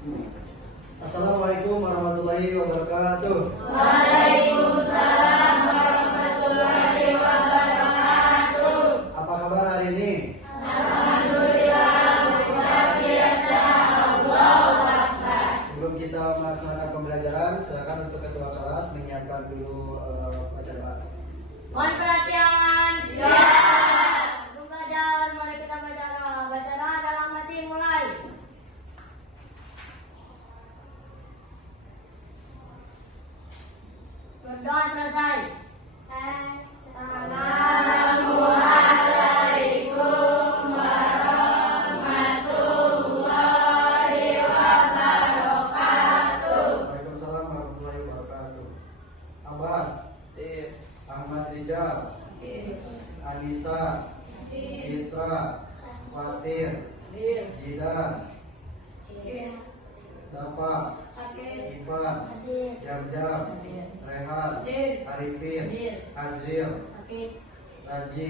Assalamualaikum warahmatullahi wabarakatuh. Waalaikumsalam warahmatullahi wabarakatuh. Apa kabar hari ini? Alhamdulillah, luar biasa. Allahu Akbar. Sebelum kita melaksanakan pembelajaran, silakan untuk ketua kelas menyiapkan dulu baca doa. Mohon perhatian. Siap. Sebelum belajar, mari kita baca doa. Baca doa dalam hati mulai. Berdoa selesai. Assalamualaikum warahmatullahi wabarakatuh. Waalaikumsalam warahmatullahi wabarakatuh. Abbas, Ahmad Rijal, Anissa, Citra, Fatir, Jidan, Dapa, Ivan, Jam-Jam, Rehan, Arifin, Azril, Raji,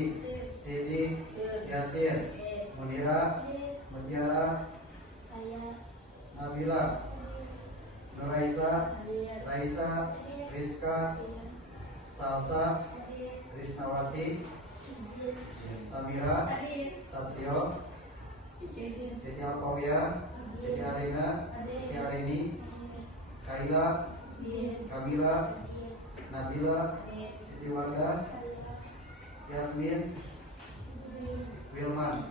Sidi, Yasir, Munira, Mutiara, Nabila, Nuraisa, Raisa, Rizka, Salsa, Risnawati, Samira, Satrio, Siti Alpawia, Siti Arina, Siti Arini, Kaila, Kamila, Nabila, Siti Warga, Yasmin, Wilman.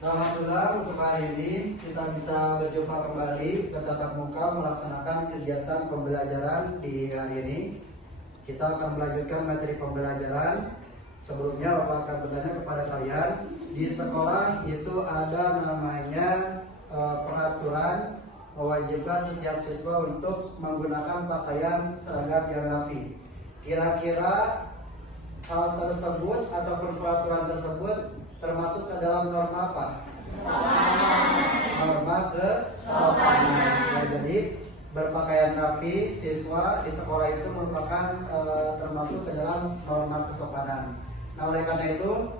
Alhamdulillah, untuk hari ini kita bisa berjumpa kembali bertatap muka melaksanakan kegiatan pembelajaran di hari ini. Kita akan melanjutkan materi pembelajaran. Sebelumnya Bapak akan bertanya kepada kalian, di sekolah itu ada namanya peraturan mewajibkan setiap siswa untuk menggunakan pakaian seragam yang rapi. Kira-kira hal tersebut ataupun peraturan tersebut termasuk ke dalam norma apa? Norma kesopanan. Ya, jadi berpakaian rapi siswa di sekolah itu merupakan termasuk ke dalam norma kesopanan. Nah, oleh karena itu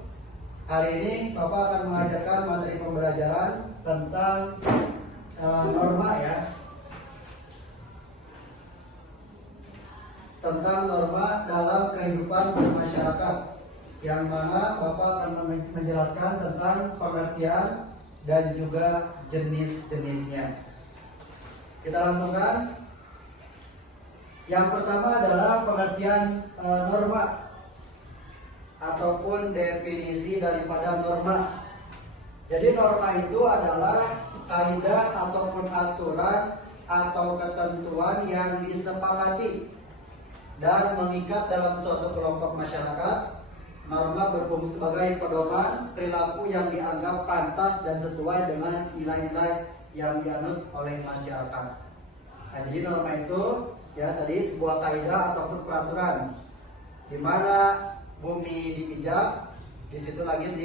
hari ini Bapak akan mengajarkan materi pembelajaran tentang norma ya, tentang norma dalam kehidupan bermasyarakat, yang mana Bapak akan menjelaskan tentang pengertian dan juga jenis-jenisnya. Kita langsungkan. Yang pertama adalah pengertian norma ataupun definisi daripada norma. Jadi norma itu adalah kaidah ataupun aturan atau ketentuan yang disepakati dan mengikat dalam suatu kelompok masyarakat. Norma berfungsi sebagai pedoman perilaku yang dianggap pantas dan sesuai dengan nilai-nilai yang dianut oleh masyarakat. Nah, jadi norma itu ya tadi sebuah kaidah ataupun peraturan di mana bumi dipijak, di situ langit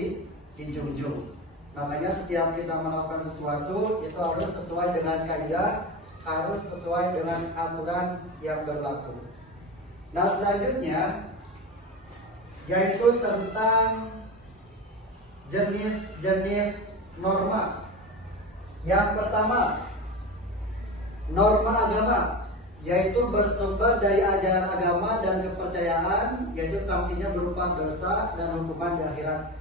dijunjung. Makanya setiap kita melakukan sesuatu itu harus sesuai dengan kaidah, harus sesuai dengan aturan yang berlaku. Nah, selanjutnya yaitu tentang jenis-jenis norma. Yang pertama, norma agama, yaitu bersumber dari ajaran agama dan kepercayaan, yaitu sanksinya berupa dosa dan hukuman di akhirat.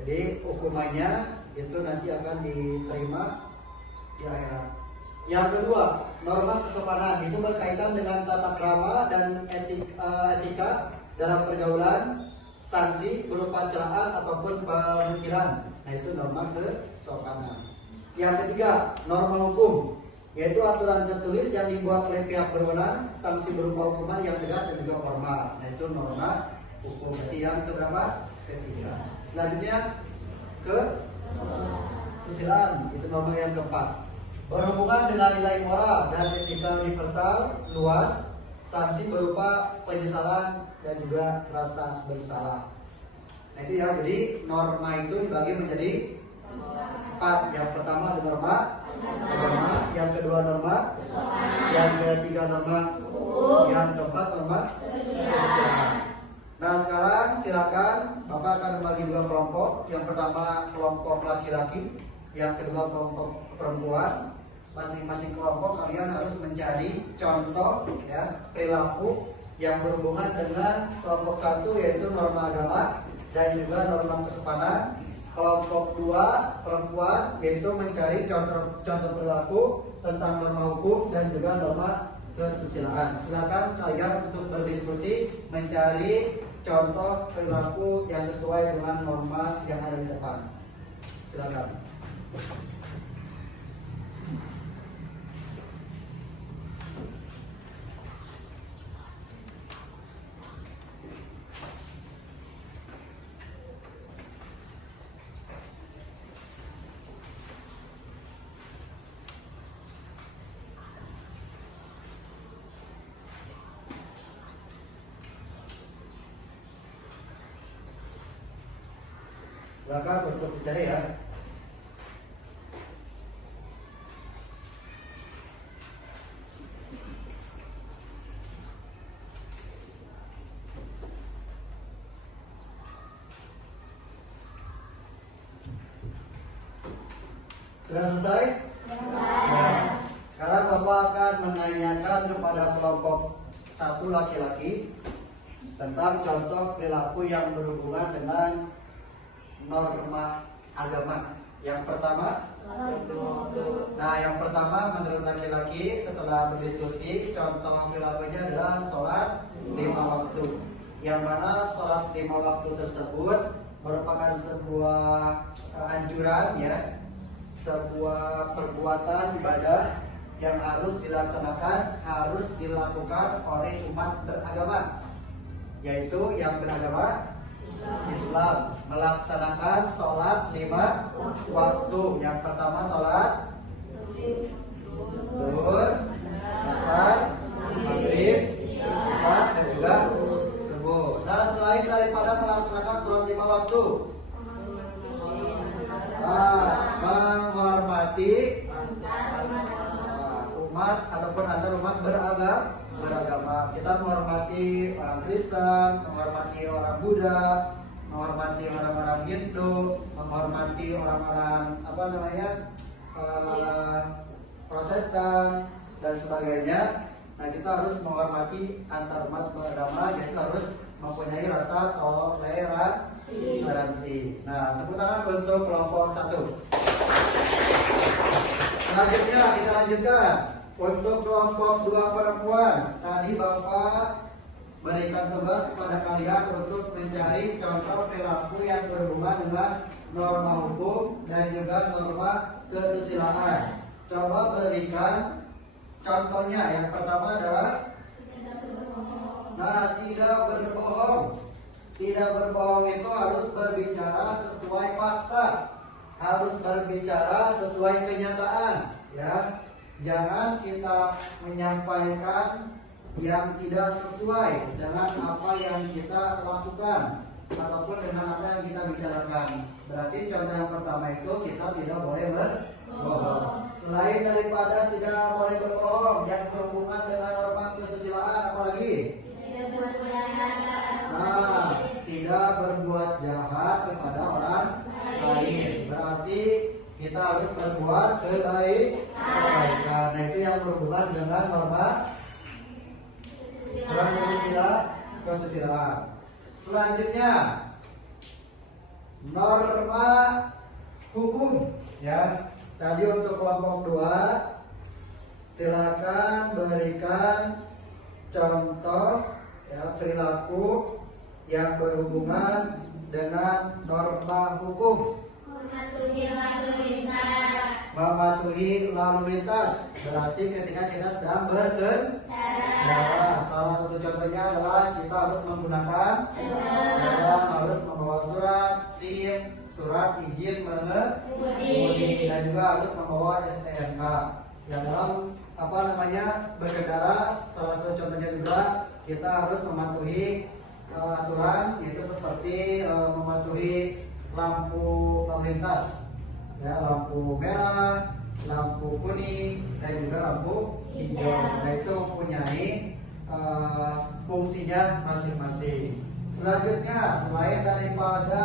Jadi hukumannya itu nanti akan diterima di akhirat. Yang kedua, norma kesopanan, itu berkaitan dengan tata krama dan etika dalam pergaulan, sanksi berupa celaan ataupun peruncilan. Nah, itu norma kesopanan. Yang ketiga, norma hukum, yaitu aturan tertulis yang dibuat oleh pihak berwenang, sanksi berupa hukuman yang tegas dan juga formal. Nah, itu norma hukum. Jadi yang keberapa? Ketiga. Selanjutnya ke susilaan, itu norma yang keempat. Berhubungan dengan nilai moral dan etika universal luas, sanksi berupa penyesalan dan juga rasa bersalah. Nah, itu ya, jadi norma itu dibagi menjadi 4. Yang pertama ada norma agama, yang kedua norma yang ketiga norma, yang keempat norma kesusilaan. Nah sekarang silakan Bapak akan membagi dua kelompok. Yang pertama kelompok laki-laki, yang kedua kelompok perempuan. Masing-masing kelompok kalian harus mencari contoh ya perilaku yang berhubungan dengan kelompok satu yaitu norma agama dan juga norma kesopanan. Kelompok dua perempuan yaitu mencari contoh perilaku tentang norma hukum dan juga norma kesusilaan. Silakan kalian untuk berdiskusi mencari contoh perilaku yang sesuai dengan norma yang ada di depan. Silakan. Silakan untuk dicari ya. Sudah selesai? Nah, sekarang Bapak akan menanyakan kepada kelompok satu laki-laki tentang contoh perilaku yang berhubungan dengan norma agama. Yang pertama, yang pertama menurut laki-laki setelah berdiskusi contoh perilakunya adalah sholat 5 waktu. Yang mana sholat 5 waktu tersebut merupakan sebuah anjuran ya, sebuah perbuatan ibadah yang harus dilaksanakan, harus dilakukan oleh umat beragama, yaitu yang beragama Islam, melaksanakan sholat 5 waktu. Yang pertama sholat zuhur, asar, maghrib, isya dan juga subuh. Nah selain daripada melaksanakan sholat 5 waktu, menghormati umat ataupun antar umat beragama. Kita menghormati orang Kristen, menghormati orang Buddha, menghormati orang-orang Hindu, menghormati orang-orang Protestan dan sebagainya. Nah kita harus menghormati antar umat beragama, yaitu harus mempunyai rasa toleransi. Nah tepuk tangan untuk kelompok satu. Selanjutnya kita lanjutkan untuk kelompok dua perempuan. Tadi Bapak berikan tugas kepada kalian untuk mencari contoh perilaku yang berhubungan dengan norma hukum dan juga norma kesusilaan. Coba berikan contohnya. Yang pertama adalah tidak berbohong. Tidak berbohong itu harus berbicara sesuai fakta, harus berbicara sesuai kenyataan, ya. Jangan kita menyampaikan yang tidak sesuai dengan apa yang kita lakukan ataupun dengan apa yang kita bicarakan. Berarti contoh yang pertama itu kita tidak boleh berbohong. Selain daripada tidak boleh berbohong, yang berhubungan dengan norma kesusilaan apalagi? Tidak berbuat jahat kepada orang lain. Berarti kita harus berbuat kebaikan. Nah itu yang berhubungan dengan norma kesusilaan. Selanjutnya norma hukum, ya. Tadi untuk kelompok 2 silakan berikan contoh ya perilaku yang berhubungan dengan norma hukum. Mematuhi lalu lintas. Berarti ketika kita sedang berkendara, salah satu contohnya adalah kita harus menggunakan harus membawa surat SIM, surat izin mengemudi, dan juga harus membawa STNK. Yang dalam berkendara, salah satu contohnya juga kita harus mematuhi aturan, yaitu seperti mematuhi lampu lalu lintas, ya, lampu merah, lampu kuning, dan juga lampu hijau. Nah itu mempunyai fungsinya masing-masing. Selanjutnya, selain daripada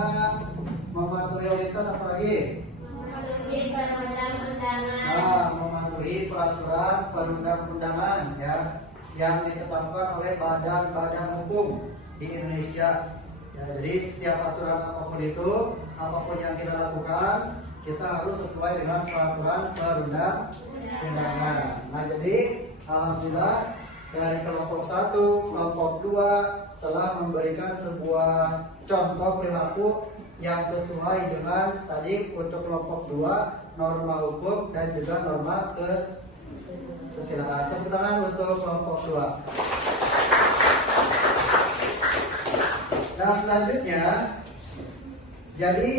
mematuhi lintas apa lagi? Mematuhi perundang-undangan. Mematuhi peraturan perundang-undangan ya yang ditetapkan oleh badan-badan hukum di Indonesia. Ya, jadi setiap aturan apapun itu, apapun yang kita lakukan, kita harus sesuai dengan peraturan perundang-undangan. Nah, jadi alhamdulillah dari kelompok 1, kelompok 2 telah memberikan sebuah contoh perilaku yang sesuai dengan tadi untuk kelompok 2 norma hukum dan juga norma kesusilaan. Tepuk tangan untuk kelompok 2. Nah, selanjutnya, jadi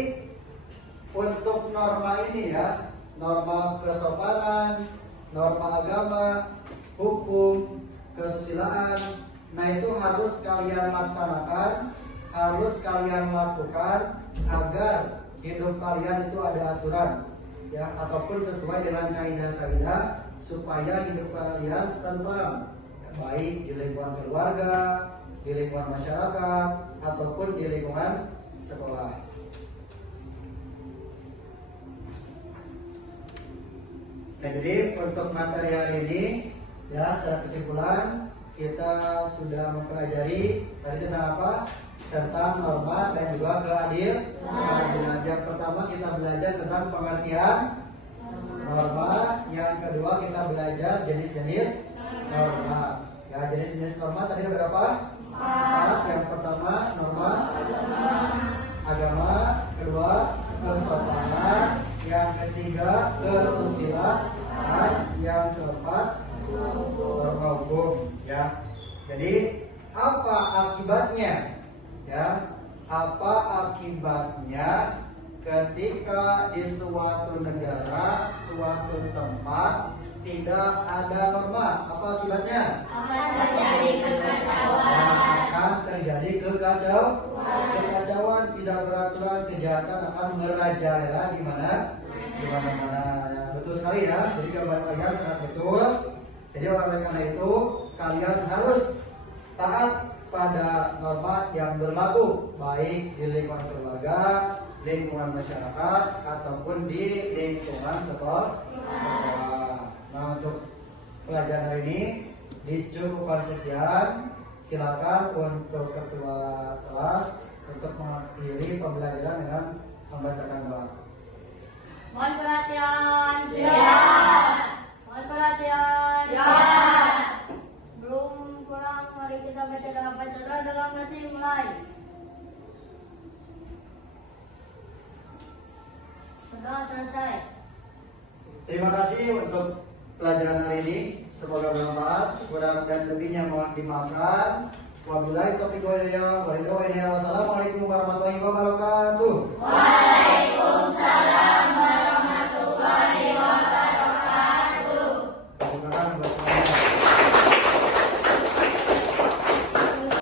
untuk norma ini ya, norma kesopanan, norma agama, hukum, kesusilaan, nah itu harus kalian laksanakan, harus kalian lakukan agar hidup kalian itu ada aturan ya, ataupun sesuai dengan kaidah-kaidah supaya hidup kalian tentram ya, baik di lingkungan keluarga, di lingkungan masyarakat, ataupun di lingkungan sekolah. Nah, jadi untuk materi hari ini ya, secara kesimpulan kita sudah mempelajari tadi tentang apa? Tentang norma dan juga keadilan. Yang pertama kita belajar tentang pengertian norma, yang kedua kita belajar jenis-jenis norma. Ya, jenis-jenis norma tadi ada berapa? 4. Yang pertama norma agama, kedua kesopanan, yang ketiga kesusilaan, yang keempat norma hukum ya. Jadi apa akibatnya? Ya, apa akibatnya ketika di suatu negara, suatu tempat tidak ada norma? Apa akibatnya? Akan terjadi kekacauan. Akan terjadi kekacauan, tidak beraturan, kejahatan akan merajalela di mana-mana. Ya, betul sekali ya. Jadi gambaran kalian sangat betul. Jadi oleh karena itu kalian harus taat pada norma yang berlaku baik di lingkungan keluarga, lingkungan masyarakat, ataupun di lingkungan sekolah. Nah, untuk pelajaran hari ini dicukupkan sekian. Silakan untuk ketua kelas untuk mengakhiri pembelajaran dengan membacakan doa. Mohon perhatian. Siap. Mohon perhatian. Siap. Belum pulang, mari kita baca doa dalam hati mulai. Sudah selesai. Terima kasih untuk pelajaran hari ini. Semoga bermanfaat. Kurang dan lebihnya mohon dimaafkan. Wabillahi taufiq wal hidayah. Wassalamualaikum warahmatullahi wabarakatuh. Waalaikumsalam.